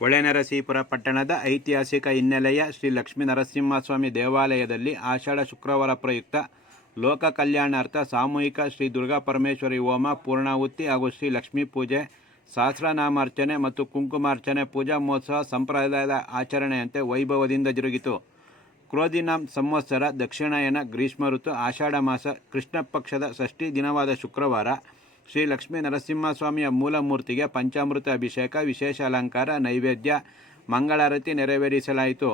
ಹೊಳೆನರಸೀಪುರ ಪಟ್ಟಣದ ಐತಿಹಾಸಿಕ ಹಿನ್ನೆಲೆಯ ಶ್ರೀ ಲಕ್ಷ್ಮೀ ನರಸಿಂಹಸ್ವಾಮಿ ದೇವಾಲಯದಲ್ಲಿ ಆಷಾಢ ಶುಕ್ರವಾರ ಪ್ರಯುಕ್ತ ಲೋಕ ಕಲ್ಯಾಣಾರ್ಥ ಸಾಮೂಹಿಕ ಶ್ರೀ ದುರ್ಗಾ ಪರಮೇಶ್ವರಿ ಹೋಮ, ಪೂರ್ಣಾಹುತಿ ಹಾಗೂ ಶ್ರೀ ಲಕ್ಷ್ಮೀ ಪೂಜೆ, ಸಹಸ್ರನಾಮಾರ್ಚನೆ ಮತ್ತು ಕುಂಕುಮಾರ್ಚನೆ ಪೂಜಾ ಮಹೋತ್ಸವ ಸಂಪ್ರದಾಯದ ಆಚರಣೆಯಂತೆ ವೈಭವದಿಂದ ಜರುಗಿತು. ಕ್ರೋಧಿನಾಂ ಸಂವತ್ಸರ ದಕ್ಷಿಣಾಯನ ಗ್ರೀಷ್ಮ ಋತು ಆಷಾಢ ಮಾಸ ಕೃಷ್ಣ ಪಕ್ಷದ ಷಷ್ಠಿ ದಿನವಾದ ಶುಕ್ರವಾರ ಶ್ರೀ ಲಕ್ಷ್ಮೀ ನರಸಿಂಹಸ್ವಾಮಿಯ ಮೂಲಮೂರ್ತಿಗೆ ಪಂಚಾಮೃತ ಅಭಿಷೇಕ, ವಿಶೇಷ ಅಲಂಕಾರ, ನೈವೇದ್ಯ, ಮಂಗಳಾರತಿ ನೆರವೇರಿಸಲಾಯಿತು.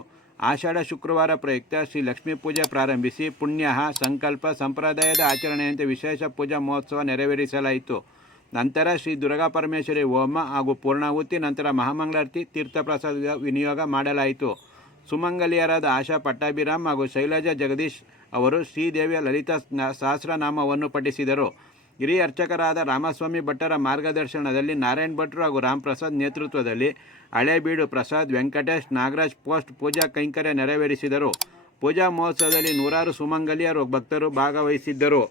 ಆಷಾಢ ಶುಕ್ರವಾರ ಪ್ರಯುಕ್ತ ಶ್ರೀ ಲಕ್ಷ್ಮೀ ಪೂಜೆ ಪ್ರಾರಂಭಿಸಿ ಪುಣ್ಯ ಸಂಕಲ್ಪ ಸಂಪ್ರದಾಯದ ಆಚರಣೆಯಂತೆ ವಿಶೇಷ ಪೂಜಾ ಮಹೋತ್ಸವ ನೆರವೇರಿಸಲಾಯಿತು. ನಂತರ ಶ್ರೀ ದುರ್ಗಾ ಪರಮೇಶ್ವರಿ ಹೋಮ ಹಾಗೂ ಪೂರ್ಣಾಹುತಿ, ನಂತರ ಮಹಾಮಂಗಳಾರತಿ, ತೀರ್ಥಪ್ರಸಾದ ವಿನಿಯೋಗ ಮಾಡಲಾಯಿತು. ಸುಮಂಗಲಿಯರಾದ ಆಶಾ ಪಟ್ಟಾಭಿರಾಮ್ ಹಾಗೂ ಶೈಲಜಾ ಜಗದೀಶ್ ಅವರು ಶ್ರೀದೇವಿಯ ಲಲಿತಾ ಸಹಸ್ರನಾಮವನ್ನು ಪಠಿಸಿದರು. ಹಿರಿಯ ಅರ್ಚಕರಾದ ರಾಮಸ್ವಾಮಿ ಭಟ್ಟರ ಮಾರ್ಗದರ್ಶನದಲ್ಲಿ ನಾರಾಯಣ್ ಭಟ್ರು ಹಾಗೂ ರಾಮ್ ಪ್ರಸಾದ್ ನೇತೃತ್ವದಲ್ಲಿ ಹಳೇಬೀಡು ಪ್ರಸಾದ್, ವೆಂಕಟೇಶ್, ನಾಗರಾಜ್ ಪೋಸ್ಟ್ ಪೂಜಾ ಕೈಂಕರ್ಯ ನೆರವೇರಿಸಿದರು. ಪೂಜಾ ಮಹೋತ್ಸವದಲ್ಲಿ ನೂರಾರು ಸುಮಂಗಲಿಯರು ಭಕ್ತರು ಭಾಗವಹಿಸಿದ್ದರು.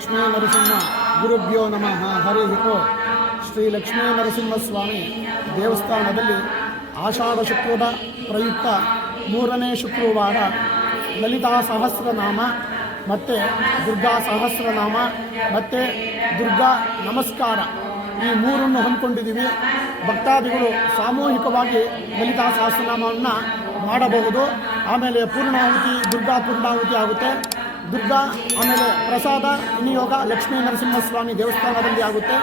ಲಕ್ಷ್ಮೀ ನರಸಿಂಹ ಗುರುಭ್ಯೋ ನಮಃ. ಹರಿ ಓಂ. ಶ್ರೀ ಲಕ್ಷ್ಮೀ ನರಸಿಂಹಸ್ವಾಮಿ ದೇವಸ್ಥಾನದಲ್ಲಿ ಆಷಾಢ ಶುಕ್ರದ ಪ್ರಯುಕ್ತ 3ನೇ ಶುಕ್ರವಾರ ಲಲಿತಾ ಸಹಸ್ರನಾಮ ಮತ್ತು ದುರ್ಗಾ ಸಹಸ್ರನಾಮ ಮತ್ತು ದುರ್ಗಾ ನಮಸ್ಕಾರ ಈ ಮೂರನ್ನು ಹೊಂದ್ಕೊಂಡಿದ್ದೀವಿ. ಭಕ್ತಾದಿಗಳು ಸಾಮೂಹಿಕವಾಗಿ ಲಲಿತಾ ಸಹಸ್ರನಾಮವನ್ನು ಮಾಡಬಹುದು. ಆಮೇಲೆ ಪೂರ್ಣಾಹುತಿ, ದುರ್ಗಾ ಪೂರ್ಣಾಹುತಿ ಆಗುತ್ತೆ. ದುರ್ಗಾ ಆಮೇಲೆ ಪ್ರಸಾದ ವಿನಿಯೋಗ ಲಕ್ಷ್ಮೀ ನರಸಿಂಹಸ್ವಾಮಿ ದೇವಸ್ಥಾನದಲ್ಲಿ ಆಗುತ್ತೆ.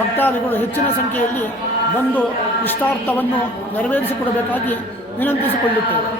ಭಕ್ತಾದಿಗಳು ಹೆಚ್ಚಿನ ಸಂಖ್ಯೆಯಲ್ಲಿ ಬಂದು ಇಷ್ಟಾರ್ಥವನ್ನು ನೆರವೇರಿಸಿಕೊಡಬೇಕಾಗಿ ವಿನಂತಿಸಿಕೊಳ್ಳುತ್ತೇವೆ.